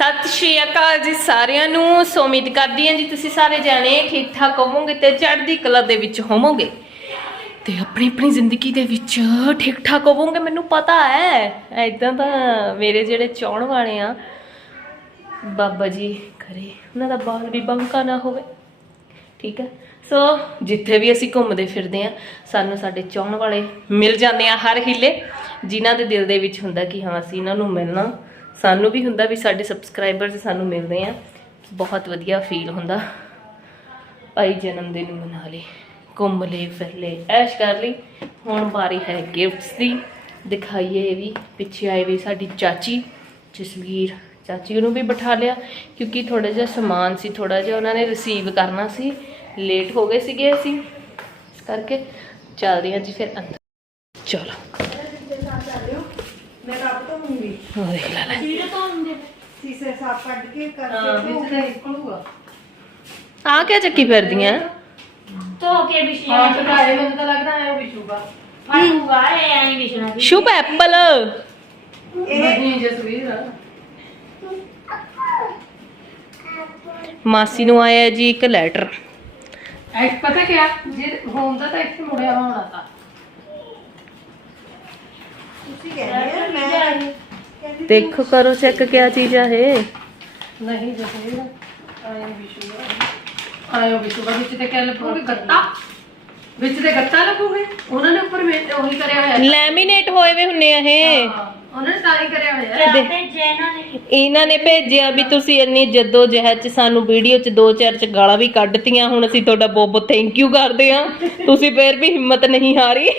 ਸਤਿ ਸ਼੍ਰੀ ਅਕਾਲ ਜੀ ਸਾਰਿਆਂ ਨੂੰ। ਸੋ ਉਮੀਦ ਕਰਦੀ ਹਾਂ ਜੀ ਤੁਸੀਂ ਸਾਰੇ ਜਾਣੇ ਠੀਕ ਠਾਕ ਹੋਵੋਗੇ ਤੇ ਚੜ੍ਹਦੀ ਕਲਾ ਦੇ ਵਿੱਚ ਹੋਵੋਗੇ। ਤੇ ਆਪਣੀ ਆਪਣੀ ਜ਼ਿੰਦਗੀ ਦੇ ਵਿੱਚ ਠੀਕ ਠਾਕ ਹੋਵੋਗੇ ਮੈਨੂੰ ਪਤਾ ਹੈ। ਐਦਾਂ ਤਾਂ ਮੇਰੇ ਜਿਹੜੇ ਚਾਹਣ ਵਾਲੇ ਆ, ਬਾਬਾ ਜੀ ਕਰੇ ਉਹਨਾਂ ਦਾ ਬਾਲ ਵੀ ਬੰਕਾ ਨਾ ਹੋਵੇ। ਠੀਕ ਹੈ। ਸੋ ਜਿੱਥੇ ਵੀ ਅਸੀਂ ਘੁੰਮਦੇ ਫਿਰਦੇ ਆ ਸਾਨੂੰ ਸਾਡੇ ਚਾਹਣ ਵਾਲੇ ਮਿਲ ਜਾਂਦੇ ਆ ਹਰ ਹਿੱਲੇ। ਜਿਨ੍ਹਾਂ ਦੇ ਦਿਲ ਦੇ ਵਿੱਚ ਹੁੰਦਾ ਕਿ ਹਾਂ, ਅਸੀਂ ਇਹਨਾਂ ਨੂੰ ਮਿਲਣਾ ਸਾਨੂੰ ਵੀ ਹੁੰਦਾ ਵੀ ਸਾਡੇ ਸਬਸਕ੍ਰਾਈਬਰਸ ਸਾਨੂੰ ਮਿਲਦੇ ਆ। ਬਹੁਤ ਵਧੀਆ ਫੀਲ ਹੁੰਦਾ। ਭਾਈ ਜਨਮ ਦਿਨ ਮਨਾ ਲਈ ਘੁੰਮ ਲਏ, ਫਿਰ ਲਏ। ਐਸ਼ ਕਰ ਲਈ। ਹੁਣ ਵਾਰੀ ਹੈ ਗਿਫਟਸ ਦੀ। ਦਿਖਾਈਏ ਵੀ। ਪਿੱਛੇ ਆਏ ਵੀ ਸਾਡੀ ਚਾਚੀ, ਜਸਵੀਰ। ਚਾਚੀ ਨੂੰ ਵੀ ਬਿਠਾ ਲਿਆ, ਕਿਉਂਕਿ ਥੋੜਾ ਜਿਹਾ ਸਮਾਨ ਸੀ ਥੋੜਾ ਜਿਹਾ ਉਹਨਾਂ ਨੇ ਰਿਸੀਵ ਕਰਨਾ ਸੀ। ਲੇਟ ਹੋ ਗਏ ਸੀਗੇ ਅਸੀਂ। ਇਸ ਕਰਕੇ ਚੱਲਦੇ ਹਾਂ ਜੀ ਫਿਰ ਅੰਦਰ। ਚਲੋ। ਉਹ ਦੇਖ ਲੈ ਲੈ ਸੀਸੇ ਸਾਫ਼ ਕੱਢ ਕੇ ਕਰਕੇ ਵਿੱਚ ਤੇ ਨਿਕਲੂਗਾ ਆ ਕਿਆ ਚੱਕੀ ਫਿਰਦੀਆਂ? ਧੋ ਕੇ ਵਿਛਿਆ ਹਾਂ ਚਕਾਏ ਮੈਨੂੰ ਤਾਂ ਲੱਗਦਾ ਐ ਵਿਛੂਗਾ ਫੜੂਗਾ ਇਹ ਐਂ ਵਿਛਣਾ ਸੀ। ਸ਼ੁਭ ਐਪਲ। ਨਹੀਂ ਜਸਵੀਰ ਮਾਸੀ ਨੂੰ ਆਇਆ ਜੀ ਇੱਕ ਲੈਟਰ। ਐ ਪਤਾ ਕਿਆ? ਜੇ ਹੁੰਦਾ ਤਾਂ ਇੱਥੇ ਮੁੜਿਆ ਹੋਣਾ ਤਾਂ। ਤੁਸੀਂ ਕਹਿੰਦੇ ਮੈਂ ਦੇਖੋ ਕਰੋ ਚੈੱਕ ਕਿਆ ਚੀਜ਼ ਆ ਇਹ। ਨਹੀਂ ਜਸਵੀਰ ਆਇਆ ਵਿਛੂਗਾ ਆਇਆ ਵਿਛੂਗਾ ਵਿੱਚ ਤੇ ਕਿਆ ਲੱਗੂਗੀ ਗੱਤਾ। ਵਿੱਚ ਤੇ ਗੱਤਾ ਲੱਗੂਗੇ ਉਹਨਾਂ ਨੇ ਉੱਪਰ ਵੇ- ਉਹੀ ਕਰਿਆ ਹੋਇਆ। ਲੈਮੀਨੇਟ ਹੋਏ ਵੇ ਹੁੰਨੇ ਆ ਇਹ। ਹਾਂ, ਉਹਨਾਂ ਨੇ ਤਾਂ ਹੀ ਕਰਿਆ ਹੋਇਆ। ਕਿਆ ਦੇ- ਭੇਜਿਆ ਇਹਨਾਂ ਨੇ ਇਹਨਾਂ ਨੇ ਭੇਜਿਆ ਵੀ ਤੁਸੀਂ ਇੰਨੀ ਜੱਦੋ ਜਹਿਦ ਚ ਸਾਨੂੰ ਵੀਡੀਓ ਚ ਦੋ ਚਾਰ ਚ ਗਾਲਾਂ ਵੀ ਕੱਢਤੀਆਂ। ਹੁਣ ਅਸੀਂ ਤੁਹਾਡਾ ਬਹੁਤ ਬਹੁਤ ਥੈਂਕ ਯੂ ਕਰਦੇ ਆ ਤੁਸੀਂ ਫੇਰ ਵੀ ਹਿੰਮਤ ਨਹੀਂ ਹਾਰੀ।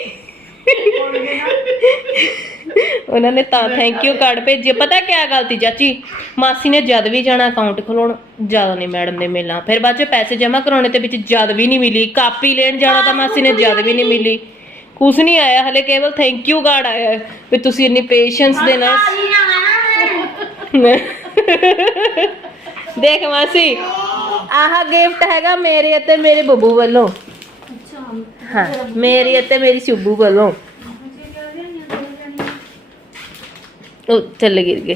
ਉਹਨਾਂ ਨੇ ਤਾਂ ਥੈਂਕ ਯੂ ਕਾਰਡ ਭੇਜਿਆ ਪਤਾ ਕਿਆ ਗੱਲ ਤੀ ਚਾਚੀ? ਮਾਸੀ ਨੇ ਜਦ ਵੀ ਜਾਣਾ ਅਕਾਊਂਟ ਖੋਲਣ ਜਦ ਨਹੀਂ ਮੈਡਮ ਨੇ ਮਿਲਣਾ। ਫਿਰ ਬਾਅਦ ਚ ਪੈਸੇ ਜਮ੍ਹਾਂ ਕਰਾਉਣੇ ਤੇ ਵਿੱਚ ਜਦ ਵੀ ਨਹੀਂ ਮਿਲੀ। ਕਾਪੀ ਲੈਣ ਜਾਣਾ ਤਾਂ ਮਾਸੀ ਨੇ ਜਦ ਵੀ ਨਹੀਂ ਮਿਲੀ। ਕੁਛ ਨਹੀਂ ਆਇਆ ਹਲੇ ਕੇਵਲ ਥੈਂਕ ਯੂ ਕਾਰਡ ਆਇਆ ਵੀ ਤੁਸੀਂ ਇੰਨੀ ਪੇਸ਼ੈਂਸ ਦੇ ਨਾਲ ਦੇਖ ਮਾਸੀ ਆਹ ਗਿਫਟ ਹੈਗਾ ਮੇਰੇ ਅਤੇ ਮੇਰੇ ਬੱਬੂ ਵੱਲੋਂ। ਹਾਂ ਮੇਰੀ ਅਤੇ ਮੇਰੀ ਸ਼ੁੱਬੂ ਵੱਲੋਂ। ਉਹ ਚੱਲ ਗਿਰ ਗਏ।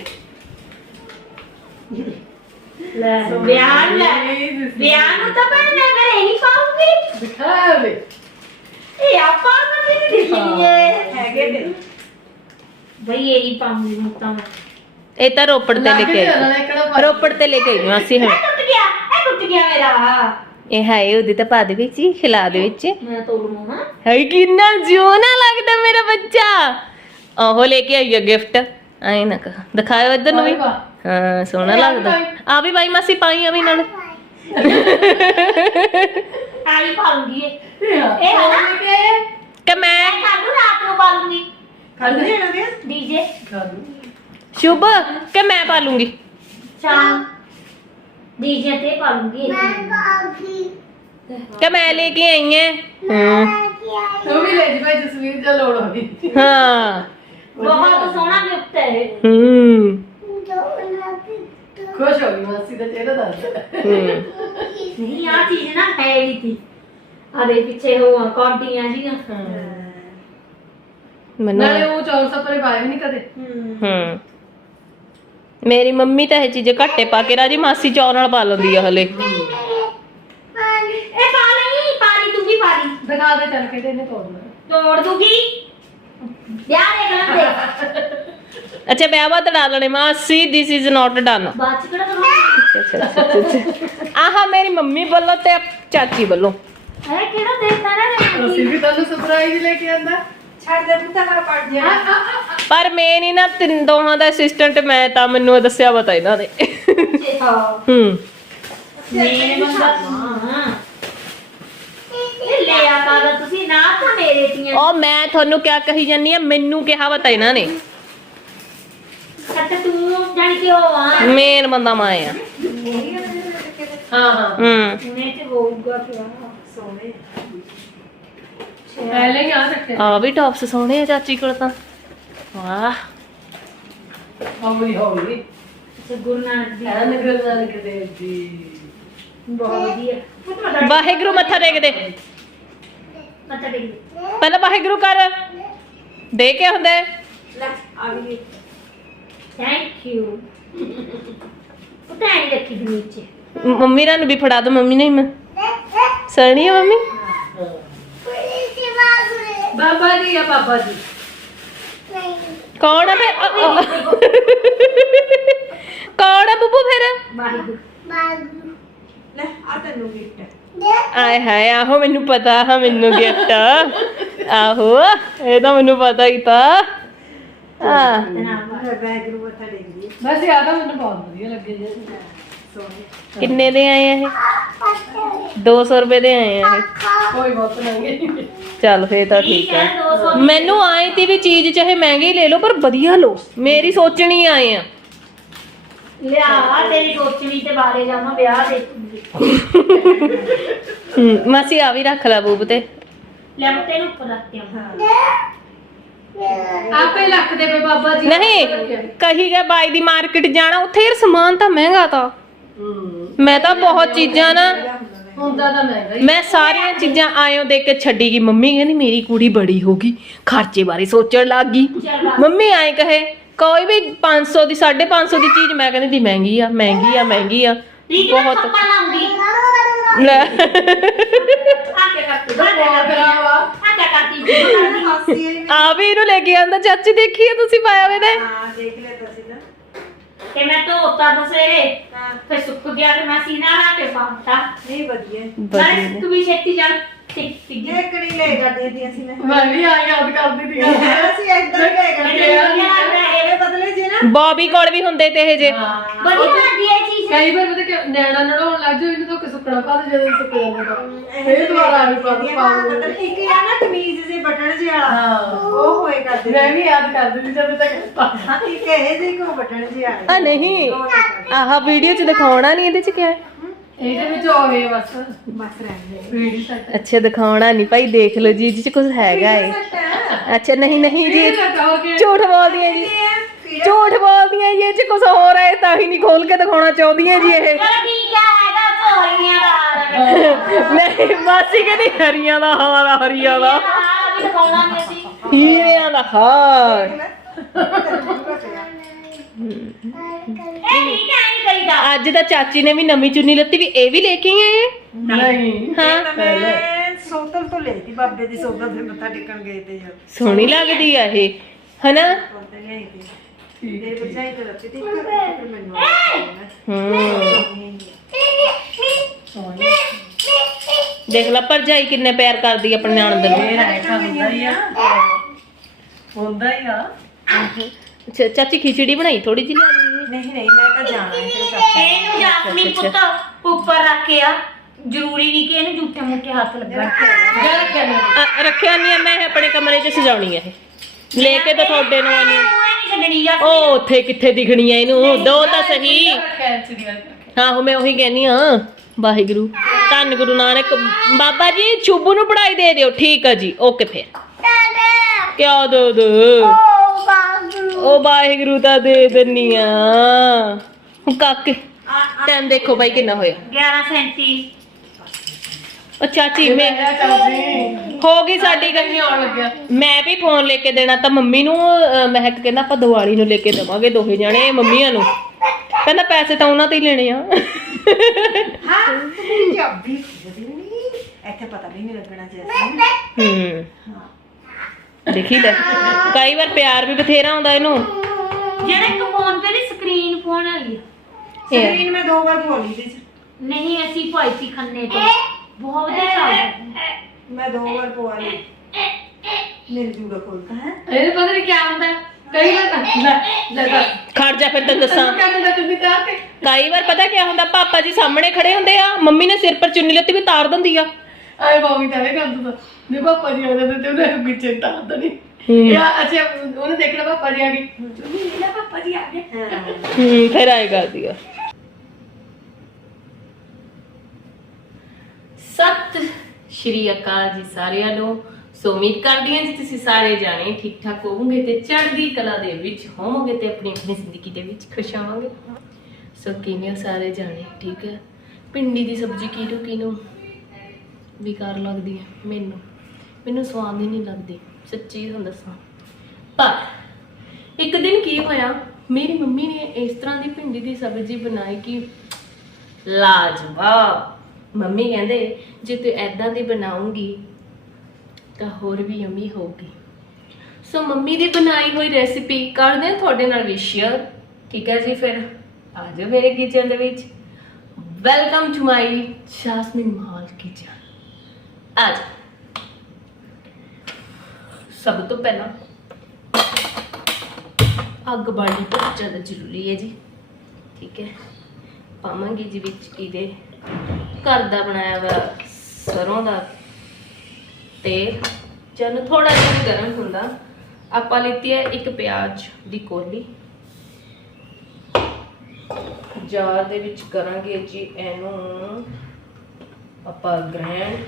ਲੈ ਵਿਆਹ ਨੂੰ ਲੈ। ਵਿਆਹ ਨੂੰ ਤਾਂ ਭੈਣ ਮੈਂ ਘਰੇ ਨਹੀਂ ਪਾਉਂਗੀ ਦਿਖਾ ਵੇ ਇਹ ਆਪਾਂ ਨੂੰ ਨਹੀਂ ਦਿਖਣੀ ਹੈ ਹੈਗੇ ਨੇ ਬਈ ਇਹੀ ਪਾਉਂਗੀ ਤਾਂ ਮੈਂ। ਇਹ ਤਾਂ ਰੋਪੜ ਤੇ ਲੈ ਕੇ ਆਈ। ਰੋਪੜ ਤੇ ਲੈ ਕੇ ਆਈ ਟੁੱਟ ਗਿਆ ਇਹ ਟੁੱਟ ਗਿਆ ਮੇਰਾ। ਇਹ ਹੈ ਉਹਦੇ ਤਾਂ ਪਾ ਦੇ ਵਿੱਚ ਹੀ ਖਿਲਾ ਦੇ ਵਿੱਚ। ਮੈਂ ਤੋੜੂ ਹਾਂ ਹੈ ਕਿੰਨਾ ਜਿਉਣਾ ਲੱਗਦਾ ਮੇਰਾ ਬੱਚਾ। ਉਹ ਲੈ ਕੇ ਆਈ ਹੈ ਗਿਫਟ ਆਏ ਨਾ ਕਹ। ਦਿਖਾਓ ਇੱਧਰ ਨੂੰ ਵੀ। ਹਾਂ ਸੋਹਣਾ ਲੱਗਦਾ। ਆ ਵੀ ਬਾਈ ਮਾਸੀ ਪਾਈ ਆ ਵੀ ਨਾਲ। ਆਈ ਪਾਉਂਗੀ ਇਹ ਇਹ ਹੈ ਨਾ। ਕਿ ਮੈਂ? ਕੱਲ ਨੂੰ ਰਾਤ ਨੂੰ ਪਾਉਂਗੀ ਕੱਢ ਦੇਣਾ ਨੇ ਡੀਜੇ। ਸ਼ੁਭ ਕਿ ਮੈਂ ਪਾ ਲੂੰਗੀ? ਸ਼ਾਮ। ਡੀਜੇ ਤੇ ਪਾਉਂਗੀ ਕਿ ਮੈਂ ਲੈ ਕੇ ਆਈ ਐ ਹਾਂ। ਤੂੰ ਵੀ ਲੈ ਜੀ ਭਾਈ ਜਸਵੀਰ ਦਾ ਲੋੜ ਹੋਈ। ਹਾਂ। ਬਹੁਤ ਸੋਹਣਾ ਗਿਫਟ ਹੈ ਇਹ। ਹੂੰ। ਖੁਸ਼ ਹੋ ਗਈ ਮਾਸੀ ਦਾ ਚਿਹਰਾ ਦੱਸ। ਹੂੰ ਨਹੀਂ ਆ ਚੀਜ਼ ਨਾ ਹੈ ਨਹੀਂ ਸੀ ਆ ਦੇ ਪਿੱਛੇ ਉਹ ਕੌਂਟੀਆਂ ਜੀਆਂ। ਮੈਨੂੰ ਨਾਲੇ ਉਹ ਚੌਲ ਸਪਰੇ ਪਾਏ ਵੀ ਨਹੀਂ ਕਦੇ। ਹੂੰ। ਮੇਰੀ ਮੰਮੀ ਤਾਂ ਇਹ ਚੀਜ਼ ਘੱਟੇ ਪਾ ਕੇ ਰਾਜੀ ਮਾਸੀ ਚੌਲ ਨਾਲ ਪਾ ਲੈਂਦੀ ਆ ਹਲੇ। ਇਹ ਪਾ ਲਈ ਪਾਣੀ ਤੂੰ ਵੀ ਪਾ ਲਈ। ਦਿਖਾ ਦੇ ਚੱਲ ਕੇ ਤੇ ਇਹਨੇ ਤੋੜਨਾ ਤੋੜ ਦੂਗੀ? ਯਾਰ ਇਹ ਗਲਤ ਹੈ ਅੱਛਾ ਵਿਆਹ ਬਾਅਦ ਡਾਲਣੇ ਮਾਸੀ ਦਿਸ ਇਜ਼ ਨਾਟ ਡਨ ਬਾਅਦ ਚ ਕਿਹੜਾ ਕਰੂੰਗੀ? ਆਹ ਮੇਰੀ ਮੰਮੀ ਵੱਲੋਂ ਤੇ ਚਾਚੀ ਵੱਲੋਂ। ਇਹ ਕਿਹੜਾ ਦੇਤਾ ਨਾ ਨੇ ਅਸੀਂ ਵੀ ਤੁਹਾਨੂੰ ਸਰਪ੍ਰਾਈਜ਼ ਲੈ ਕੇ ਆਂਦਾ। ਛੱਡ ਦੇ ਪੁੱਤਾਂ ਨਾਲ ਪੜ ਜਾ। ਪਰ ਮੈਂ ਨਹੀਂ ਨਾ ਤਿੰਨ ਦੋਹਾਂ ਦਾ ਅਸਿਸਟੈਂਟ ਮੈਂ ਤਾਂ ਮੈਨੂੰ ਦੱਸਿਆ ਪਤਾ ਇਹਨਾਂ ਨੇ। ਹੂੰ। ਮੇਰੇ ਬੰਦਾ ਹਾਂ ਇਹ ਲੈ ਆ ਤਾਂ ਤੁਸੀਂ ਨਾ ਤਾਂ ਮੇਰੇ ਤੀਆਂ ਉਹ ਮੈਂ ਤੁਹਾਨੂੰ ਕਿਆ ਕਹੀ ਜਾਨੀ ਆ ਮੈਨੂੰ ਕਿਹਾ ਪਤਾ ਇਹਨਾਂ ਨੇ। ਅੱਛਾ ਤੂੰ ਜਾਣੀ ਕਿ ਉਹ ਆ। ਮੇਨ ਬੰਦਾ ਮੈਂ ਆ। ਹਾਂ ਹਾਂ। ਹੂੰ। ਉਹਨੇ ਤੇ ਹੋਊਗਾ ਕਿਆ ਸੋਹਣੇ। ਪਹਿਲੇ ਹੀ ਆ ਸਕਦੇ ਆ ਵੀ ਟੌਪਸ ਸੋਹਣੇ ਆ ਚਾਚੀ ਕੋਲ ਤਾਂ। ਵਾਹ। ਹੌਲੀ ਹੌਲੀ। ਅੱਛਾ ਗੁਰੂ ਨਾਨਕ ਦੀ। ਐਨ ਨਿਕਲ ਨਾਨਕ ਦੇਵ ਜੀ ਬਹੁਤ ਵਧੀਆ। ਵਾਹਿਗੁਰੂ ਮੱਥਾ ਟੇਕ ਟੇਕ ਦੇ। ਪਹਿਲਾਂ ਵਾਹਿਗੁਰੂ ਕਰ। ਦੇ ਕੇ ਹੁੰਦੇ ਲੈ ਆ ਗਈ। ਥੈਂਕ ਯੂ ਉੱਤੇ ਐਂ ਰੱਖੀ ਦੀ ਨੀਚੇ। ਮ- ਮੰਮੀ ਰਾਂ ਨੂੰ ਵੀ ਫੜਾ ਦੋ ਮੰਮੀ ਨਹੀਂ ਮੈਂ। ਸਣੀ ਆ ਮੰਮੀ? ਬਾਬਾ ਜੀ ਆ ਬਾਬਾ ਜੀ। ਕੌਣ ਆ ਕੌਣ ਆ ਬੱਬੂ ਫਿਰ? ਵਾਹਿਗੁਰੂ। ਲੈ ਆ ਤੈਨੂੰ ਗਿਫਟ ਹੈ ਆਏ ਹਾਏ ਆਹੋ ਮੈਨੂੰ ਪਤਾ ਹਾਂ ਮੈਨੂੰ ਗਿਫਟ ਆਹੋ ਇਹ ਤਾਂ ਮੈਨੂੰ ਪਤਾ ਹੀ ਤਾਂ। ਵੈਸੇ ਆ ਤਾਂ ਮੈਨੂੰ ਬਹੁਤ ਵਧੀਆ ਲੱਗੇ ਜੀ। ਕਿੰਨੇ ਦੇ ਆਏ ਆ ਇਹ? 200 ਰੁਪਏ ਦੇ ਆਏ ਆ ਇਹ। ਕੋਈ ਬਹੁਤ ਨਹੀਂ ਚੱਲ ਫੇਰ ਤਾਂ ਠੀਕ ਹੈ ਹੈ 200 ਮੈਨੂੰ ਆਏ ਤੀ ਵੀ ਚੀਜ਼ ਚਾਹੇ ਮਹਿੰਗੀ ਲੈ ਲਓ ਪਰ ਵਧੀਆ ਲਓ। ਮੇਰੀ ਸੋਚਣੀ ਆਏ ਆ। ਲਿਆ ਤੇਰੀ ਕੋਚਣੀ ਤੇ ਬਾਰੇ ਜਾਵਾਂ ਵਿਆਹ ਦੇ ਹਮ, ਮਾਸੀ ਆ ਵੀ ਰੱਖ ਲੈ ਬੂਬ ਤੇ। ਲੈ ਮੈਂ ਤੈਨੂੰ ਉੱਪਰ ਰੱਖਿਆ ਆਪੇ ਲੱਖ ਦੇ ਪਏ ਬਾਬਾ ਜੀ। ਨਹੀਂ ਕਹੀ ਗਿਆ ਬਾਈ ਦੀ ਮਾਰਕੀਟ ਜਾਣਾ ਉੱਥੇ ਯਾਰ ਸਮਾਨ ਤਾਂ ਮਹਿੰਗਾ ਤਾਂ। ਮੈਂ ਤਾਂ ਬਹੁਤ ਚੀਜ਼ਾਂ ਨਾ ਹੁੰਦਾ ਤਾਂ ਮਹਿੰਗਾ ਹੀ। ਮੈਂ ਸਾਰੀਆਂ ਚੀਜ਼ਾਂ ਆਇਓ ਦੇਖ ਕੇ ਛੱਡੀ ਗਈ। ਮੰਮੀ ਕਹਿੰਦੀ ਮੇਰੀ ਕੁੜੀ ਬੜੀ ਹੋ ਗਈ। ਖਰਚੇ ਬਾਰੇ ਸੋਚਣ ਲੱਗ ਗਈ। ਮੰਮੀ ਆਏ ਕਹੇ ਕੋਈ ਵੀ 500 ਦੀ 550 ਦੀ ਚੀਜ਼ ਮੈਂ ਕਹਿੰਦੀ ਦੀ ਮਹਿੰਗੀ ਆ ਮਹਿੰਗੀ ਆ ਮਹਿੰਗੀ ਆ। ਬਹੁਤ। ਪਪਾ ਲਾਉਂਦੀ ਲੈ। ਆ। ਕਰਤੀ ਕਰਤੀ ਜੀ ਹਾਸੀ ਹੈ ਵੀ ਇਹਨੂੰ ਲੈ ਕੇ ਆਂਦਾ ਚਾਚੀ ਦੇਖੀਏ ਤੁਸੀਂ ਪਾਇਆ ਵੇ ਤੇ? ਹਾਂ ਦੇਖ ਲੈ ਤੁਸੀਂ ਨਾ। ਤੇ ਮੈਂ ਧੋਤਾ ਦਸੇਰੇ ਹਾਂ। ਫਿਰ ਸੁੱਕ ਗਿਆ ਤੇ ਮੈਂ ਸੀਨਾ ਲਾ ਕੇ ਪਾਤਾ ਨਹੀਂ ਵਧੀਆ। ਨਾਲੇ ਵਧੀਆ ਸੁੱਕ ਵੀ ਛੇਤੀ ਜਾਣ ਟਿਕ ਟਿਕ ਜੇ ਕੜੀ ਲੈ ਗੱਡੀ ਦੀ ਅਸੀਂ ਨੇ ਮੈਂ ਵੀ ਆ ਯਾਦ ਕਰਦੀ ਸੀ ਅਸੀਂ ਇੱਧਰ ਲੈ ਗੱਡੀ ਇਹਦੇ ਬਦਲੇ ਜੇ ਨਾ ਬੌਬੀ ਕੋਲ ਵੀ ਹੁੰਦੇ ਤੇ ਇਹ ਜੇ। ਵਧੀਆ ਲੱਗਦੀ ਹੈ ਇਹ ਚੀਜ਼ ਕਈ ਵਾਰ ਪਤਾ ਕਿ ਨੈਣਾ ਨੜਾਉਣ ਲੱਗ ਜਾਓ ਇਹਨੂੰ ਤਾਂ ਸੁੱਕਣਾ ਪਾ ਦੇ ਜਦੋਂ ਸੁੱਕ ਜਾਂਦਾ ਇਹ ਦੁਬਾਰਾ ਆ ਵੀ ਪਾ ਮਤਲਬ ਇੱਕ ਇਹ ਨਾ ਕਮੀਜ਼ ਦੇ ਬਟਨ ਜਿਹੇ ਵਾਲਾ। ਹਾਂ। ਉਹ ਹੋਏ ਕਰਦੇ ਮੈਂ ਵੀ ਯਾਦ ਕਰਦੀ ਸੀ ਜਦੋਂ ਤੱਕ ਹਾਂ ਇੱਕ ਇਹ ਜਿਹੇ ਕੋ ਬਟਨ ਜਿਹੇ ਆ ਨਹੀਂ ਆਹ ਵੀਡੀਓ ਚ ਦਿਖਾਉਣਾ ਨਹੀਂ ਇਹਦੇ ਚ ਕਿਆ ਹੈ। ਇਹਦੇ ਵਿੱਚ ਹੋ ਗਏ ਬਸ। ਬਸ ਰਹਿੰਦੇ। ਵੀਡੀਓ ਤੱਕ ਅੱਛਾ ਦਿਖਾਉਣਾ ਨਹੀਂ ਭਾਈ ਦੇਖ ਲਓ ਜੀ ਇਹਦੇ ਚ ਕੁਝ ਹੈਗਾ ਏ। ਅੱਛਾ ਨਹੀਂ ਨਹੀਂ ਜੀ ਹੋ ਝੂਠ ਬੋਲਦੀਆਂ ਜੀ। ਝੂਠ ਬੋਲਦੀਆਂ ਜੀ ਇਹ ਚ ਕੁਝ ਹੋਰ ਹੈ ਤਾਂ ਹੀ ਨਹੀਂ ਖੋਲ ਕੇ ਦਿਖਾਉਣਾ ਚਾਹੁੰਦੀਆਂ ਜੀ ਇਹ। ਠੀਕ ਹੈ ਹੈਗਾ ਦਾ ਨਹੀਂ ਮਾਸੀ ਕਹਿੰਦੀ ਹਰੀਆਂ ਦਾ ਹਾਰ ਹਰੀਆਂ ਦਾ। ਹਾਂ ਹੀਰਿਆਂ ਦਾ ਹਾਰ। ਇਹ ਠੀਕ ਹੈ ਨਹੀਂ ਕਰੀਦਾ ਅੱਜ ਤਾਂ ਚਾਚੀ ਨੇ ਵੀ ਨਵੀਂ ਚੁੰਨੀ ਲੱਤੀ ਵੀ ਇਹ ਵੀ ਲੈ ਕੇ ਆਏ? ਨਹੀਂ ਹਾਂ। ਮੈਂ ਸੋਤਲ ਤੋਂ ਲਈ ਸੀ ਬਾਬੇ ਦੀ ਸੋਤਲ ਦੇ ਮੱਥਾ ਟੇਕਣ ਗਏ ਤੇ ਜਦ ਸੋਹਣੀ ਲੱਗਦੀ ਆ ਇਹ ਹਨਾ? ਬੋਲਦੇ ਨਹੀਂ ਸੀ। ਤੇ ਬਚਾਈ ਤੇ ਰੱਖੀ ਤੀ ਫਿਰ ਮੈਨੂੰ ਹੂੰ। ਦੇਖ ਲੈ ਭਰਜਾਈ ਕਿੰਨੇ ਪਿਆਰ ਕਰਦੀ ਆ ਆਪਣੇ ਨਣਦ ਨੂੰ। ਇਹ ਰਾਇਤਾ ਹੁੰਦਾ ਹੀ ਆ। ਹੁੰਦਾ ਹੀ ਆ। ਅੱਛਾ, ਚਾਚੀ ਖਿਚੜੀ ਬਣਾਈ ਥੋੜੀ ਜਿਹੀ ਲਿਆ ਦਿੰਦੀ ਨਹੀਂ ਨਹੀਂ ਮੈਂ ਤਾਂ ਜਾਣਾ ਹੈ ਤੇਰੇ ਘਰ ਇਹਨੂੰ ਜਾਸਮੀਨ ਪੁੱਤ ਉੱਪਰ ਰੱਖਿਆ। ਜ਼ਰੂਰੀ ਨਹੀਂ ਕਿ ਇਹਨੂੰ ਝੂਠੇ ਮੁੱਠੇ ਹੱਥ ਲੱਗਣ। ਗੱਲ ਕਰਨੀ ਆ, ਰੱਖਿਆ ਨਹੀਂ ਆ, ਮੈਂ ਇਹ ਆਪਣੇ ਕਮਰੇ 'ਚ ਸਜਾਉਣੀ ਆ ਇਹ। ਲੈ ਕੇ ਤਾਂ ਤੁਹਾਡੇ ਨੂੰ ਆਣੀ ਨਹੀਂ ਛੱਡਣੀ ਜਾ ਉਹ ਉੱਥੇ ਕਿੱਥੇ ਦਿਖਣੀ ਆ ਇਹਨੂੰ? ਦੋ ਤਾਂ ਸਹੀ। ਆਹੋ ਮੈਂ ਉਹੀ ਕਹਿਨੀ ਆ ਵਾਹਿਗੁਰੂ ਧੰਨ ਗੁਰੂ ਨਾਨਕ। ਬਾਬਾ ਜੀ ਚੁੱਬੂ ਨੂੰ ਪੜਾਈ ਦੇ ਦਿਓ। ਠੀਕ ਆ ਜੀ ਓਕੇ ਫੇਰ। ਕਿਆ ਦੋ ਦੋ ਉਹ ਵਾਹਿਗੁਰੂ ਤਾਂ ਦੇ ਦਿੰਨੀ ਆ। ਹੁਣ ਕਾਕੇ ਟਾਈਮ ਦੇਖੋ ਬਾਈ ਕਿੰਨਾ ਹੋਇਆ। 11:37 ਉਹ ਚਾਚੀ ਮੈਂ ਹੋ ਗਈ ਸਾਡੀ ਗੱਲ। ਆਉਣ ਲੱਗਿਆ। ਮੈਂ ਵੀ ਫੋਨ ਲੈ ਕੇ ਦੇਣਾ ਤਾਂ ਮੰਮੀ ਨੂੰ ਅਹ, ਮਹਿਕ ਕਹਿੰਦਾ ਆਪਾਂ ਦੀਵਾਲੀ ਨੂੰ ਲੈ ਕੇ ਦੇਵਾਂਗੇ ਦੋਹੇ ਜਾਣੇ ਮੰਮੀਆਂ ਨੂੰ। ਕਹਿੰਦਾ ਪੈਸੇ ਤਾਂ ਉਹਨਾਂ ਤੇ ਹੀ ਲੈਣੇ ਆ। ਹਾਂ ਤੂੰ ਚਾਬੀ ਇੱਥੇ ਪਤਾ ਵੀ ਨਹੀਂ ਲੱਗਣਾ ਚਾਹੀਦਾ ਹੂੰ। ਦੇਖੀ ਲੈ। ਕਈ ਵਾਰ ਪਿਆਰ ਵੀ ਬਥੇਰਾ ਹੁੰਦਾ ਇਹਨੂੰ। ਜਿਹੜਾ ਇੱਕ ਫੋਨ ਤੇ ਦੀ ਸਕਰੀਨ ਫੋਨ ਵਾਲੀ ਆ। ਸਕਰੀਨ ਮੈਂ ਦੋ ਵਾਰ ਖੋਲੀ ਸੀ। ਨਹੀਂ ਅਸੀਂ ਭਾਈ ਸੀ ਖੰਨੇ ਤੋਂ। ਬਹੁਤ ਵਧੀਆ ਚੱਲਦਾ ਮੈਂ ਦੋ ਵਾਰ ਪਵਾ ਲਈ। ਮੇਰੇ ਜੂੜਾ ਖੋਲਤਾ ਹੈ? ਇਹਨੂੰ ਪਤਾ ਨਹੀਂ ਕੀ ਹੁੰਦਾ। ਕਈ ਵਾਰ ਤਾਂ ਲੈ ਲੈ ਖੜ ਜਾ ਫਿਰ ਤੈਨੂੰ ਦੱਸਾਂ। ਕਹਿੰਦੇ ਦਾ ਕੇ। ਕਈ ਵਾਰ ਪਤਾ ਕੀ ਹੁੰਦਾ ਪਾਪਾ ਜੀ ਸਾਹਮਣੇ ਖੜੇ ਹੁੰਦੇ ਆ। ਮੰਮੀ ਨੇ ਸਿਰ ਪਰ ਚੁੰਨੀ ਲੱਤੀ ਵੀ ਤਾਰ ਦਿੰਦੀ ਆ। ਆਏ ਬਾਬੀ ਤਾਂ ਇਹ ਕਰਦਾ ਤਾਂ। ਜੇ ਪਾਪਾ ਜੀ ਆਉਂਦੇ ਤੇ ਉਹਨੇ ਪਿੱਛੇ ਤਾਰ ਦੇਣੀ। ਯਾ ਅੱਛਾ ਉਹਨੇ ਦੇਖਣਾ ਪਾਪਾ ਜੀ ਆ ਗਏ। ਲੈ ਪਾਪਾ ਜੀ ਆ ਗਏ। ਹੂੰ ਫਿਰ ਆਏ ਕਰਦੀ ਆ ਸਤਿ ਸ਼੍ਰੀ ਅਕਾਲ ਜੀ ਸਾਰਿਆਂ ਨੂੰ। ਸੋ ਉਮੀਦ ਕਰਦੀ ਹਾਂ ਜੀ ਤੁਸੀਂ ਸਾਰੇ ਜਾਣੇ ਠੀਕ ਠਾਕ ਹੋਵੋਗੇ ਤੇ ਚੜ੍ਹਦੀ ਕਲਾ ਦੇ ਵਿੱਚ ਹੋਵੋਗੇ ਤੇ ਆਪਣੀ ਆਪਣੀ ਜ਼ਿੰਦਗੀ ਦੇ ਵਿੱਚ ਖੁਸ਼ ਹੋਵੋਗੇ। ਸੋ ਕਿਵੇਂ ਹੋ ਸਾਰੇ ਜਾਣੇ? ਠੀਕ ਹੈ? ਪਿੰਡੀ ਦੀ ਸਬਜ਼ੀ ਕਿਹਨੂੰ ਕਿਹਨੂੰ ਬੇਕਾਰ ਲੱਗਦੀ ਹੈ ਮੈਨੂੰ। ਮੈਨੂੰ ਸਵਾਦ ਹੀ ਨਹੀਂ ਲੱਗਦੀ, ਸੱਚੀ ਤੁਹਾਨੂੰ ਦੱਸਾਂ। ਪਰ ਇੱਕ ਦਿਨ ਕੀ ਹੋਇਆ, ਮੇਰੀ ਮੰਮੀ ਨੇ ਇਸ ਤਰ੍ਹਾਂ ਦੀ ਭਿੰਡੀ ਦੀ ਸਬਜ਼ੀ ਬਣਾਈ ਕਿ ਲਾਜਵਾਬ। ਮੰਮੀ ਕਹਿੰਦੇ, ਜੇ ਤੂੰ ਐਦਾਂ ਦੀ ਬਣਾਉਂਗੀ ਤਾਂ ਹੋਰ ਵੀ ਯਮੀ ਹੋਊਗੀ। ਸੋ ਮੰਮੀ ਦੀ ਬਣਾਈ ਹੋਈ ਰੈਸਿਪੀ ਕਰਦੇ ਹਾਂ ਤੁਹਾਡੇ ਨਾਲ ਵੀ ਸ਼ੇਅਰ। ਠੀਕ ਹੈ ਜੀ ਫਿਰ, ਆ ਜਾਓ ਮੇਰੇ ਕਿਚਨ ਦੇ ਵਿੱਚ। Welcome to my Jasmin Mal kitchen. ਆ ਜਾਓ ਸਭ ਤੋਂ ਪਹਿਲਾਂ ਅੱਗ ਬਾਲੀ ਬਹੁਤ ਜ਼ਿਆਦਾ ਜ਼ਰੂਰੀ ਹੈ ਜੀ, ਠੀਕ ਹੈ। ਪਾਵਾਂਗੇ ਜੀ ਵਿੱਚ ਇਹਦੇ ਘਰ ਦਾ ਬਣਾਇਆ ਵਾ ਸਰੋਂ ਦਾ ਤੇ ਜਦ ਥੋੜਾ ਜਿਹਾ ਗਰਮ ਹੁੰਦਾ। ਆਪਾਂ ਲਿੱਤੀ ਹੈ ਇੱਕ ਪਿਆਜ਼ ਦੀ ਕੋਲੀ। ਜਾਰ ਦੇ ਵਿੱਚ ਕਰਾਂਗੇ ਜੀ ਇਹਨੂੰ ਆਪਾਂ ਗ੍ਰੈਂਡ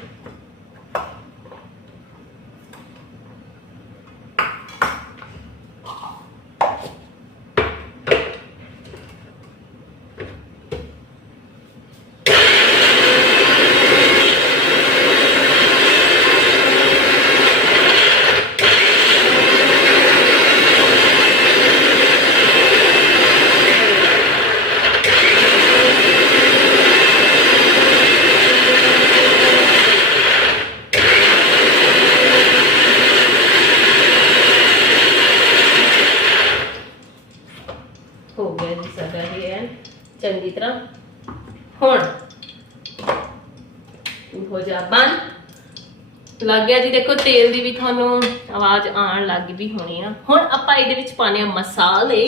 ਹੋ ਗਿਆ ਜੀ ਸਾਡਾ ਇਹ ਹੈ ਚੰਗੀ ਤਰ੍ਹਾਂ ਹੁਣ ਤੂੰ ਹੋ ਜਾ ਬੰਦ ਲੱਗ ਗਿਆ ਜੀ। ਦੇਖੋ ਤੇਲ ਦੀ ਵੀ ਤੁਹਾਨੂੰ ਆਵਾਜ਼ ਆਉਣ ਲੱਗ ਵੀ ਹੋਣੀ ਆ। ਹੁਣ ਆਪਾਂ ਇਹਦੇ ਵਿੱਚ ਪਾਣੇ ਆ ਮਸਾਲੇ।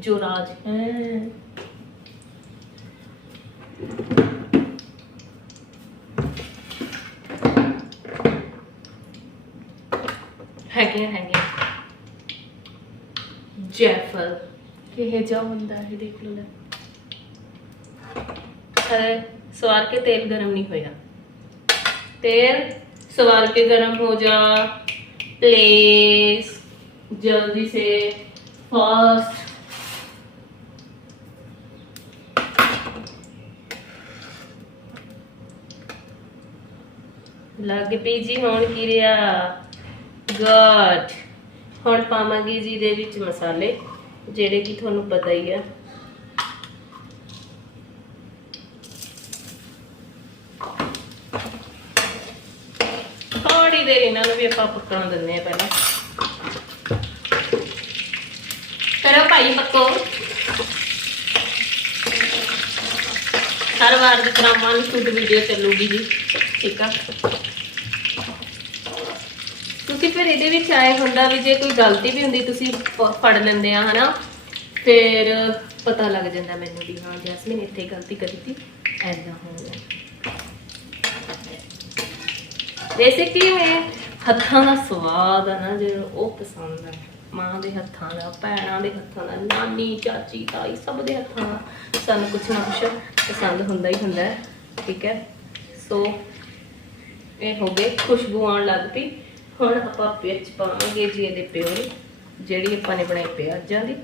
ਜੋ ਰਾਜ ਹੈ ਹੈਗੇ ਹੈਗੇ। ਜੈਫਲ। ਕਿਹੇ ਜਾ ਹੁੰਦਾ ਹੈ ਦੇਖ ਲਓ ਲੈ। ਸਵਾਰ ਕੇ ਤੇਲ ਗਰਮ ਨਹੀਂ ਹੋਇਆ तेल सवार के गर्म हो जा प्लीज जल्दी से फास्ट ਲੱਗ ਪਈ ਜੀ ਹੁਣ ਕੀ ਰਿਹਾ ਗੁੱਡ ਹੁਣ ਪਾਵਾਂਗੇ ਜੀ ਦੇ ਵਿੱਚ ਮਸਾਲੇ ਜਿਹੜੇ ਕਿ ਤੁਹਾਨੂੰ ਪਤਾ ਹੀ ਆ ਇਹਨਾਂ ਨੂੰ ਵੀ ਆਪਾਂ ਪੱਕਣ ਦਿੰਦੇ ਆ ਪਹਿਲਾਂ। ਕਰੋ ਭਾਈ ਪੱਕੋ। ਹਰ ਵਾਰ ਦੀ ਤਰ੍ਹਾਂ ਮਨ ਸ਼ੁੱਧ ਵੀਡੀਓ ਚੱਲੂਗੀ ਜੀ, ਠੀਕ ਆ? ਕਿਉਂਕਿ ਫਿਰ ਇਹਦੇ ਵਿੱਚ ਆਏ ਹੁੰਦਾ ਵੀ ਜੇ ਕੋਈ ਗਲਤੀ ਵੀ ਹੁੰਦੀ ਤੁਸੀਂ ਫੜ ਲੈਂਦੇ ਆ, ਹਨਾ? ਫਿਰ ਪਤਾ ਲੱਗ ਜਾਂਦਾ ਮੈਨੂੰ ਵੀ, ਹਾਂ, ਜੈਸਮੀਨ ਇੱਥੇ ਗਲਤੀ ਕਰੀ ਤੀ, ਐਦਾਂ ਹੋ ਗਿਆ। ਵੈਸੇ ਕੀ ਮੈਂ ਹੱਥਾਂ ਦਾ ਸਵਾਦ ਆ ਨਾ ਜਿਹੜਾ ਉਹ ਪਸੰਦ ਹੈ ਮਾਂ ਦੇ ਹੱਥਾਂ ਦਾ ਭੈਣਾਂ ਦੇ ਹੱਥਾਂ ਦਾ ਨਾਨੀ ਚਾਚੀ ਤਾਈ ਸਭ ਦੇ ਹੱਥਾਂ ਦਾ ਸਾਨੂੰ ਕੁਛ ਨਾ ਕੁਛ ਪਸੰਦ ਹੁੰਦਾ ਹੀ ਹੁੰਦਾ ਹੈ ਠੀਕ ਹੈ ਸੋ ਇਹ ਹੋ ਗਏ ਖੁਸ਼ਬੂ ਆਉਣ ਲੱਗ ਪਈ ਹੁਣ ਆਪਾਂ ਵਿੱਚ ਪਾਵਾਂਗੇ ਜੀ ਇਹਦੇ ਪਿਓਰੀ ਜਿਹੜੀ ਆਪਾਂ ਨੇ ਬਣਾਈ ਪਿਆਜ਼ਾਂ ਦੀ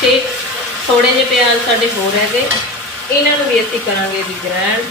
ਤੇ ਥੋੜੇ ਜਿਹੇ ਪਿਆਜ਼ ਸਾਡੇ ਹੋਰ ਹੈਗੇ। ਇਹਨਾਂ ਨੂੰ ਵੀ ਅਸੀਂ ਕਰਾਂਗੇ ਜੀ ਗ੍ਰੈਂਡ।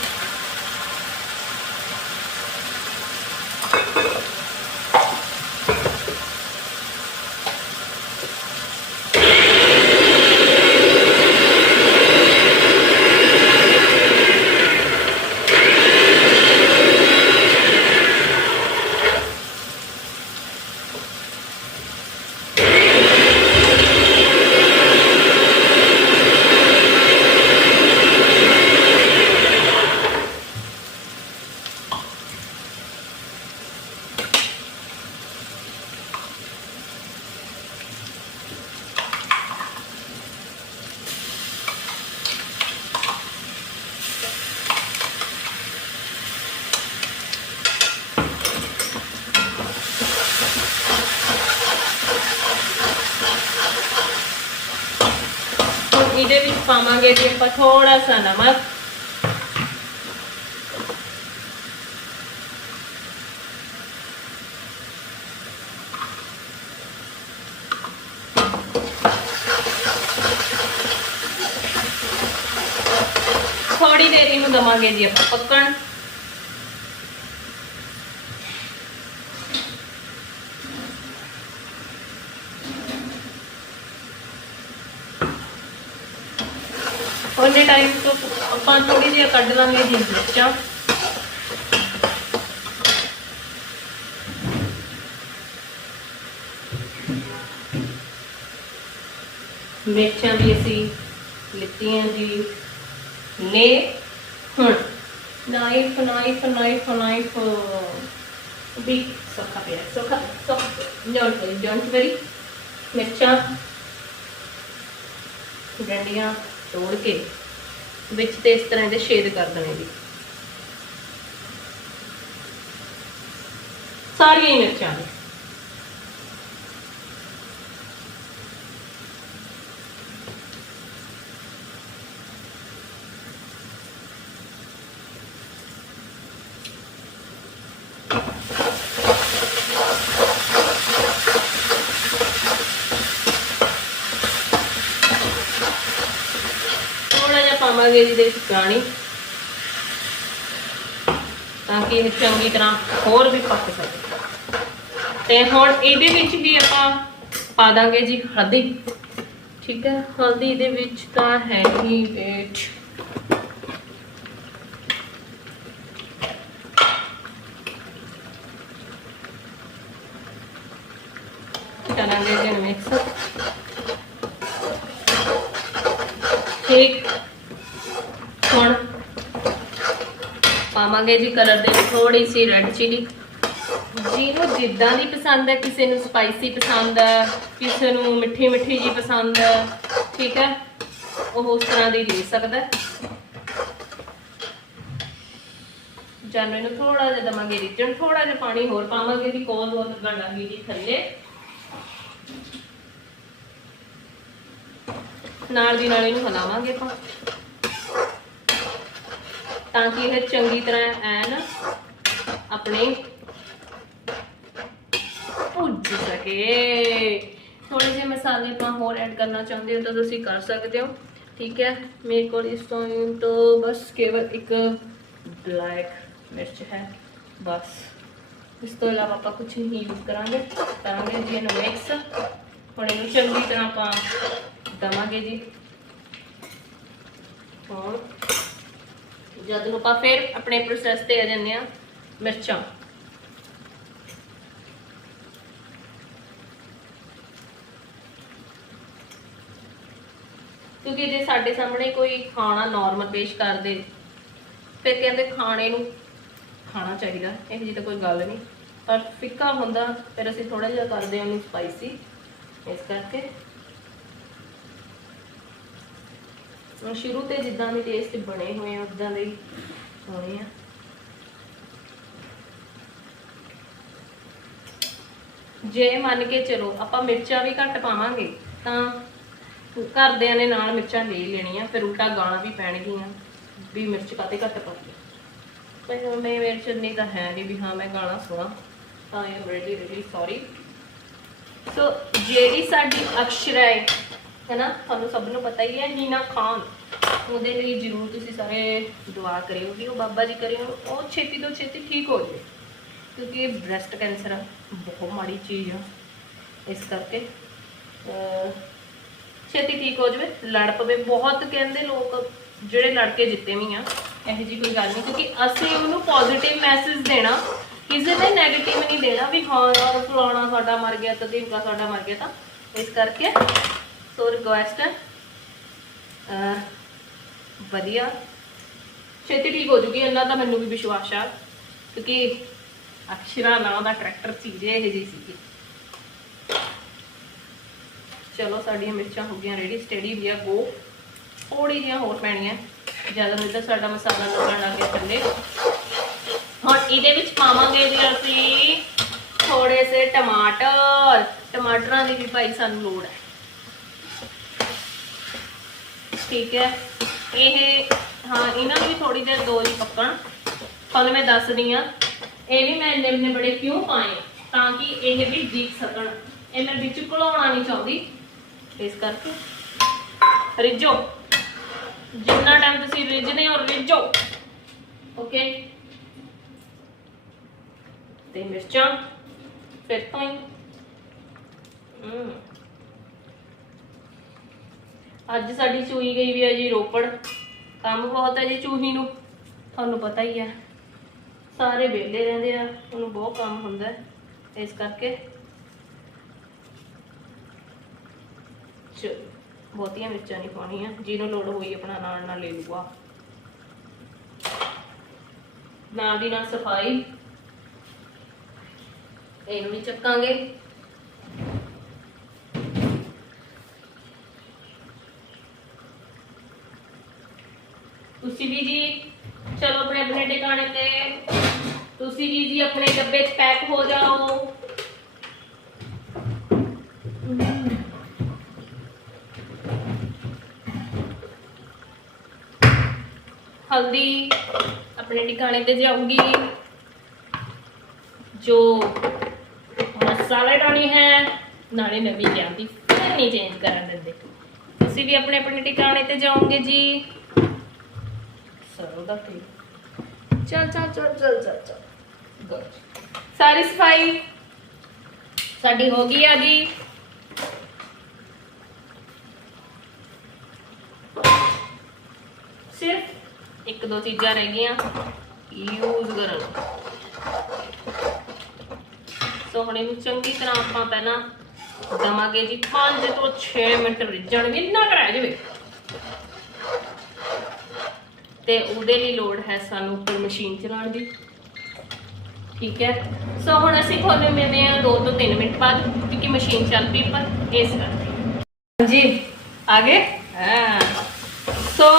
ਇਹਦੇ ਵਿੱਚ ਪਾਵਾਂਗੇ ਜੀ ਆਪਾਂ ਥੋੜਾ ਸਾ ਨਮਕ। ਥੋੜੀ ਦੇਰ ਇਹਨੂੰ ਦਵਾਂਗੇ ਜੀ ਆਪਾਂ ਪੱਕਣ। ਟਾਈਮ ਤੋਂ ਆਪਾਂ ਥੋੜੀ ਜਿਹੀ ਕੱਢ ਲਾਂਗੇ ਜੀ ਮਿਰਚਾਂ ਮਿਰਚਾਂ ਵੀ ਅਸੀਂ ਲਿੱਤੀਆਂ ਜੀ। ਨੇ ਹੁਣ ਨਾਈਫ ਨਾਈਫ ਨਾਈਫ ਨਾਈਫ। ਵੀ ਸੋਖਾ ਪਿਆ, ਸੋਖਾ ਸੋਖਾ ਡੋਂਟ ਵਰੀ ਡੋਂਟ ਵਰੀ ਮਿਰਚਾਂ ਡੰਡੀਆਂ ਤੋੜ ਕੇ ਵਿੱਚ ਤੇ ਇਸ ਤਰ੍ਹਾਂ ਦੇ ਛੇਦ ਕਰ ਦੇਣੇ ਜੀ ਸਾਰੀਆਂ ਹੀ ਮਿਰਚਾਂ ਨੇ। ਥੋੜਾ ਜਿਹਾ ਪਾਵਾਂਗੇ ਜਿਹਦੇ ਵਿੱਚ ਪਾਣੀ ਤਾਂ ਕਿ ਇਹ ਚੰਗੀ ਤਰ੍ਹਾਂ ਹੋਰ ਵੀ ਪੱਕ ਸਕੇ। ਤੇ ਹੁਣ ਇਹਦੇ ਵਿੱਚ ਵੀ ਆਪਾਂ ਪਾ ਦਾਂਗੇ ਜੀ ਹਲਦੀ। ਠੀਕ ਹੈ, ਹਲਦੀ ਦੇ ਵਿੱਚ ਤਾਂ ਹੈ ਹੀ ਵੇਟ ਕਰਾਂਗੇ ਜੀ ਮਿਕਸ ਠੀਕ ਹੁਣ ਪਾਵਾਂਗੇ ਜੀ ਕਲਰ ਦੇ ਥੋੜੀ ਸੀ ਰੈੱਡ ਚਿਲੀ ਜਿਹਨੂੰ ਜਿੱਦਾਂ ਦੀ ਪਸੰਦ ਹੈ, ਕਿਸੇ ਨੂੰ ਸਪਾਈਸੀ ਪਸੰਦ ਹੈ, ਕਿਸੇ ਨੂੰ ਮਿੱਠੀ ਮਿੱਠੀ ਜੀ ਪਸੰਦ ਹੈ, ਠੀਕ ਹੈ? ਉਹ ਉਸ ਤਰ੍ਹਾਂ ਦੀ ਲੈ ਸਕਦਾ ਜਾਨੂ ਨੂੰ ਥੋੜਾ ਜਿਹਾ ਦਵਾਂਗੇ ਰਿਜਣ ਥੋੜਾ ਜਿਹਾ ਪਾਣੀ ਹੋਰ ਪਾਵਾਂਗੇ ਜੀ, ਕੋਲ ਹੋਰ ਗੰਡਾਂਗੇ ਜੀ ਥੱਲੇ। ਨਾਲ ਦੀ ਨਾਲ ਇਹਨੂੰ ਹਲਾਵਾਂਗੇ ਆਪਾਂ। ਤਾਂ ਕਿ ਇਹ ਚੰਗੀ ਤਰ੍ਹਾਂ ਐਨ ਆਪਣੇ ਭੁੱਜ ਸਕੇ। ਥੋੜੇ ਜਿਹੇ ਮਸਾਲੇ ਆਪਾਂ ਹੋਰ ਐਡ ਕਰਨਾ ਚਾਹੁੰਦੇ ਹੋ ਤਾਂ ਤੁਸੀਂ ਕਰ ਸਕਦੇ ਹੋ। ਠੀਕ ਹੈ, ਮੇਰੇ ਕੋਲ ਇਸ ਟਾਈਮ ਤੋਂ ਬਸ ਕੇਵਲ ਇੱਕ ਬਲੈਕ ਮਿਰਚ ਹੈ, ਬਸ। ਇਸ ਤੋਂ ਇਲਾਵਾ ਆਪਾਂ ਕੁਝ ਨਹੀਂ ਯੂਜ਼ ਕਰਾਂਗੇ। ਕਰਾਂਗੇ ਜੀ ਇਹਨੂੰ ਮਿਕਸ ਹੁਣ ਇਹਨੂੰ ਚੰਗੀ ਤਰ੍ਹਾਂ ਆਪਾਂ ਦਵਾਂਗੇ ਜੀ। ਹੋਰ। ਜਦ ਨੂੰ ਆਪਾਂ ਫਿਰ ਆਪਣੇ ਪ੍ਰੋਸੈਸ ਤੇ ਆ ਜਾਂਦੇ ਆ ਮਿਰਚਾਂ। ਕਿਉਂਕਿ ਜੇ ਸਾਡੇ ਸਾਹਮਣੇ ਕੋਈ ਖਾਣਾ ਨਾਰਮਲ ਪੇਸ਼ ਕਰ ਦੇ, ਫਿਰ ਕਹਿੰਦੇ ਖਾਣੇ ਨੂੰ ਖਾਣਾ ਚਾਹੀਦਾ, ਇਹ ਜੀ ਤਾਂ ਕੋਈ ਗੱਲ ਨਹੀਂ। ਪਰ ਫਿੱਕਾ ਹੁੰਦਾ, ਫਿਰ ਅਸੀਂ ਥੋੜਾ ਜਿਹਾ ਕਰਦੇ ਹਾਂ ਉਹਨੂੰ ਸਪਾਈਸੀ ਇਸ ਕਰਕੇ ਹੁਣ ਸ਼ੁਰੂ ਤੇ ਜਿੱਦਾਂ ਦੇ ਟੇਸਟ ਬਣੇ ਹੋਏ ਆ, ਉਦਾਂ ਦੇ ਹੀ ਹੋਣੇ ਆ। ਜੇ ਮੰਨ ਕੇ ਚਲੋ ਆਪਾਂ ਮਿਰਚਾਂ ਵੀ ਘੱਟ ਪਾਵਾਂਗੇ, ਤਾਂ ਘਰਦਿਆਂ ਨੇ ਨਾਲ ਮਿਰਚਾਂ ਲੈ ਲੈਣੀਆਂ, ਫਿਰ ਉਲਟਾ ਗਾਲਾਂ ਵੀ ਪੈਣਗੀਆਂ, ਵੀ ਮਿਰਚ ਕਾਤੇ ਘੱਟ ਪਾਉਂਦੀ। ਪਰ ਮੈਂ ਮਿਰਚ ਨਹੀਂ ਤਾਂ ਹੈ ਨਹੀਂ ਵੀ ਹਾਂ, ਮੈਂ ਗਾਲਾਂ ਸੁਣਾ, ਤਾਂ I am really really sorry so ਜਿਹੜੀ ਸਾਡੀ ਅਕਸ਼ਰਾ ਹੈ, ਹੈਨਾ, ਤੁਹਾਨੂੰ ਸਭ ਨੂੰ ਪਤਾ ਹੀ ਹੈ, ਨੀਨਾ ਖਾਨ। ਉਹਦੇ ਲਈ ਜ਼ਰੂਰ ਤੁਸੀਂ ਸਾਰੇ ਦੁਆ ਕਰਿਓ ਕਿ ਉਹ ਬਾਬਾ ਜੀ ਕਰਿਓ, ਉਹ ਛੇਤੀ ਤੋਂ ਛੇਤੀ ਠੀਕ ਹੋ ਜਾਵੇ ਕਿਉਂਕਿ ਇਹ ਬ੍ਰੈਸਟ ਕੈਂਸਰ ਆ, ਬਹੁਤ ਮਾੜੀ ਚੀਜ਼ ਆ। ਇਸ ਕਰਕੇ ਛੇਤੀ ਠੀਕ ਹੋ ਜਾਵੇ, ਲੜ ਪਵੇ। ਬਹੁਤ ਕਹਿੰਦੇ ਲੋਕ ਜਿਹੜੇ ਲੜਕੇ ਜਿੱਤੇ ਵੀ ਆ, ਇਹੋ ਜੀ ਕੋਈ ਗੱਲ ਨਹੀਂ, ਕਿਉਂਕਿ ਅਸੀਂ ਉਹਨੂੰ ਪੋਜ਼ਿਟਿਵ ਮੈਸੇਜ ਦੇਣਾ, ਕਿਸੇ ਨੇ ਨੈਗੇਟਿਵ ਨਹੀਂ ਦੇਣਾ ਵੀ ਹਾਂ ਯਾਰ, ਫਲਾਣਾ ਸਾਡਾ ਮਰ ਗਿਆ, ਤਾਂ ਦੀਪਕਾ ਸਾਡਾ ਮਰ ਗਿਆ, ਤਾਂ ਇਸ ਕਰਕੇ, ਸੋ ਰਿਕੁਐਸਟ ਹੈ ਵਧੀਆ। ਛੇਤੀ ਠੀਕ ਹੋ ਜੂਗੀ ਇੰਨਾ ਤਾਂ ਮੈਨੂੰ ਵੀ ਵਿਸ਼ਵਾਸ ਆ, ਕਿਉਂਕਿ ਅਕਸ਼ਰਾ ਨਾਂ ਦਾ ਕਰੈਕਟਰ ਚੀਜ਼ ਇਹ ਜੀ ਸੀ ਚਲੋ, ਸਾਡੀਆਂ ਮਿਰਚਾਂ ਹੋ ਗਈਆਂ ਰੈਡੀ ਸਟੇਡੀ ਵੀ ਆ ਗੋ ਥੋੜੀ ਜਿਹੀਆਂ ਹੋਰ ਪੈਣੀਆਂ। ਜ਼ਿਆਦਾ ਨਹੀਂ ਤਾਂ ਸਾਡਾ ਮਸਾਲਾ ਲੱਗਣ ਲੱਗ ਗਿਆ ਥੱਲੇ। ਹੁਣ ਇਹਦੇ ਵਿੱਚ ਪਾਵਾਂਗੇ ਜੀ ਅਸੀਂ ਥੋੜੇ ਸੇ ਟਮਾਟਰ। ਟਮਾਟਰਾਂ ਦੀ ਵੀ ਭਾਈ ਸਾਨੂੰ ਲੋੜ ਹੈ। ਠੀਕ ਹੈ। ਇਹ, ਹਾਂ, ਇਹਨਾਂ ਨੂੰ ਵੀ ਥੋੜੀ ਦੇਰ ਦੋ ਹੀ ਪੱਕਣ। ਤੁਹਾਨੂੰ ਮੈਂ ਦੱਸਦੀ ਆ ਇਹ ਵੀ ਮੈਂ ਇੰਨੇ ਇੰਨੇ ਬੜੇ ਕਿਉਂ ਪਾਏ ਤਾਂ ਕਿ ਇਹ ਵੀ ਦਿਖ ਸਕਣ। ਇਹ ਮੈਂ ਵਿੱਚ ਘੁਲਾਉਣਾ ਨਹੀਂ ਚਾਹੁੰਦੀ। ਇਸ ਕਰਕੇ। ਰਿੱਝੋ। ਜਿੰਨਾ ਟਾਈਮ ਤੁਸੀਂ ਰਿੱਝਦੇ ਹੋ, ਰਿੱਝੋ। ਓਕੇ ਤੇ ਮਿਰਚਾਂ, ਫਿਰ ਤੋਂ ਹੀ। ਹਮ। ਅੱਜ ਸਾਡੀ ਚੂਹੀ ਗਈ ਵੀ ਹੈ ਜੀ ਰੋਪੜ। ਕੰਮ ਬਹੁਤ ਹੈ ਜੀ ਚੂਹੀ ਨੂੰ। ਤੁਹਾਨੂੰ ਪਤਾ ਹੀ ਹੈ ਸਾਰੇ ਵਿਹਲੇ ਰਹਿੰਦੇ ਆ, ਉਹਨੂੰ ਬਹੁਤ ਕੰਮ ਹੁੰਦਾ ਇਸ ਕਰਕੇ ਚਲੋ, ਬਹੁਤੀਆਂ ਮਿਰਚਾਂ ਨਹੀਂ ਪਾਉਣੀਆਂ। ਜਿਹਨੂੰ ਲੋੜ ਹੋਈ ਆਪਣਾ ਨਾਲ ਨਾਲ ਲੈ ਲੂਗਾ ਨਾਲ ਦੀ ਨਾਲ ਸਫ਼ਾਈ। ਇਹਨੂੰ ਵੀ ਚੱਕਾਂਗੇ ਤੁਸੀਂ ਵੀ ਜੀ ਚਲੋ ਆਪਣੇ ਆਪਣੇ ਤੇ ਤੁਸੀਂ ਵੀ ਜੀ ਆਪਣੇ ਡੱਬੇ 'ਚ ਪੈਕ ਹੋ ਜਾਓ। ਹਲਦੀ ਆਪਣੇ ਟਿਕਾਣੇ ਤੇ ਜਾਊਗੀ। ਜੋ ਮਸਾਲਾ ਡਾਣੀ ਹੈ, ਨਾਲੇ ਨਵੀਂ ਲਿਆਂਦੀ ਫਿਰ ਨਹੀਂ ਚੇਂਜ ਕਰਨ ਦਿੰਦੇ। ਤੁਸੀਂ ਵੀ ਆਪਣੇ ਆਪਣੇ ਟਿਕਾਣੇ ਤੇ ਜਾਓਗੇ ਜੀ। ਸਰੋਂ ਦਾ ਤੇਲ। ਚੱਲ ਚੱਲ ਚੱਲ ਚੱਲ ਚੱਲ ਚੱਲ। Good. ਸਾਰੀ ਸਫ਼ਾਈ? ਸਾਡੀ ਹੋ ਗਈ ਆ ਜੀ। ਸਿਰਫ ਇੱਕ ਦੋ ਚੀਜ਼ਾਂ ਰਹਿ ਗਈਆਂ। ਯੂਜ਼ ਕਰਨ। ਸੋ ਹੁਣ ਇਹਨੂੰ ਚੰਗੀ ਤਰ੍ਹਾਂ ਆਪਾਂ ਪਹਿਲਾਂ ਦਵਾਂਗੇ ਜੀ। 5 ਤੋਂ 6 ਮਿੰਟ ਰਿੱਝਣ। ਵੀ ਇੰਨਾ ਕਰਾ ਜਾਵੇ। ਤੇ ਉਹਦੇ ਲਈ ਲੋੜ ਹੈ ਸਾਨੂੰ ਉੱਪਰ ਮਸ਼ੀਨ ਚਲਾਉਣ ਦੀ। ਠੀਕ ਹੈ? ਸੋ ਹੁਣ ਅਸੀਂ ਤੁਹਾਨੂੰ ਮਿਲਦੇ ਹਾਂ 2 ਤੋਂ 3 ਮਿੰਟ ਬਾਅਦ ਕਿਉਂਕਿ ਮਸ਼ੀਨ ਚੱਲ ਪਈ ਪਰ ਇਸ ਕਰਕੇ। ਹਾਂਜੀ, ਆ ਗਏ? ਹਾਂ। ਸੋ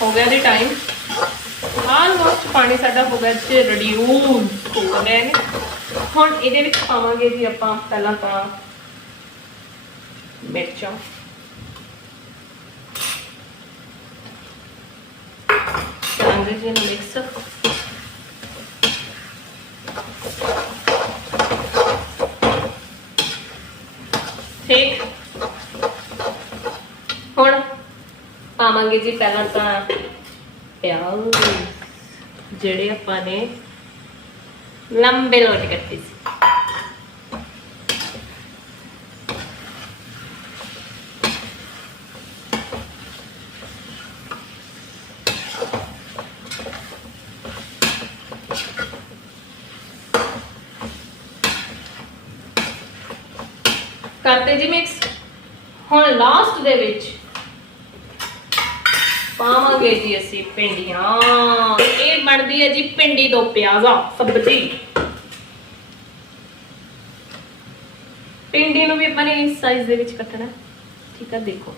ਹੋ ਗਿਆ ਦੇ ਟਾਈਮ ਆਲਮੋਸਟ ਪਾਣੀ ਸਾਡਾ ਹੋ ਗਿਆ ਜੀ ਰਿਡਿਊਸ ਹੋ ਗਿਆ ਨੇ ਹੁਣ ਇਹਦੇ ਵਿੱਚ ਪਾਵਾਂਗੇ ਜੀ ਆਪਾਂ ਪਹਿਲਾਂ ਤਾਂ ਮਿਰਚਾਂ। ਕਰਾਂਗੇ ਜੀ ਇਹਨੂੰ ਮਿਕਸ ਠੀਕ। ਹੁਣ ਪਾਵਾਂਗੇ ਜੀ ਪਹਿਲਾਂ ਤਾਂ ਪਿਆਜ਼, ਜਿਹੜੇ ਆਪਾਂ ਨੇ ਲੰਬੇ ਲੋਟ ਕੱਟੇ ਸੀ ਕਰਤੇ ਜੀ ਮਿਕਸ ਹੁਣ ਲਾਸਟ ਦੇ ਵਿੱਚ ਪਾਵਾਂਗੇ ਜੀ ਅਸੀਂ ਪਿੰਡੀਆਂ ਇਹ ਬਣਦੀ ਹੈ ਜੀ ਪਿੰਡੀ ਦੋ ਪਿਆਜ਼ਾ, ਸਬਜ਼ੀ। ਪਿੰਡੀ ਨੂੰ ਵੀ ਆਪਾਂ ਨੇ ਇਸ ਸਾਈਜ਼ ਦੇ ਵਿੱਚ ਕੱਟਣਾ। ਠੀਕ ਆ, ਦੇਖੋ।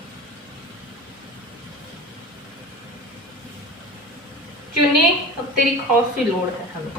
ਚੁੰਨੀ, ਅਬ ਤੇਰੀ ਖਾਸ ਦੀ ਲੋੜ ਹੈ ਹमें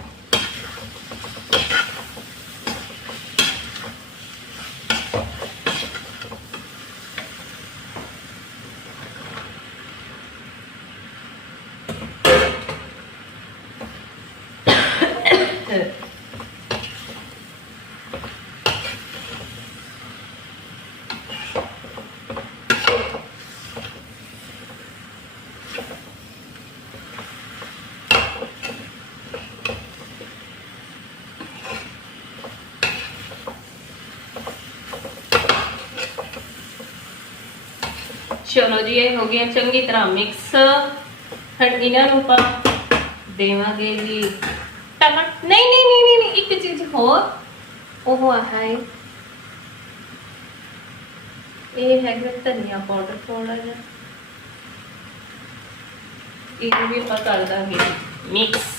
ਚਲੋ ਜੀ ਇਹ ਹੋ ਗਿਆ ਚੰਗੀ ਤਰ੍ਹਾਂ ਮਿਕਸ ਹੁਣ ਇਹਨਾਂ ਨੂੰ ਆਪਾਂ ਦੇਵਾਂਗੇ ਜੀ ਟਮਾਟਰ। ਨਹੀਂ ਨਹੀਂ ਨਹੀਂ ਨਹੀਂ ਨਹੀਂ, ਇੱਕ ਚੀਜ਼ ਹੋਰ। ਉਹ ਹੈ। ਇਹ ਹੈਗਾ ਧਨੀਆ ਪਾਊਡਰ ਥੋੜਾ ਜਿਹਾ। ਇਹ ਵੀ ਆਪਾਂ ਕਰ ਦਾਂਗੇ ਮਿਕਸ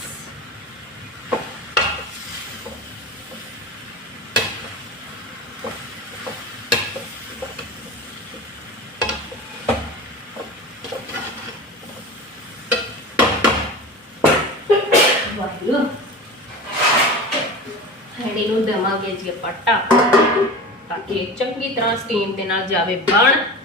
ਵਾਹਿਗੁਰੂ ਹੈਡੀ ਨੂੰ ਦੇਵਾਂਗੇ ਜੀ ਆਪਾਂ ਢੱਕ ਤਾਂ ਸਟੀਮ ਦੇ ਨਾਲ ਜਾਵੇ ਬਣ।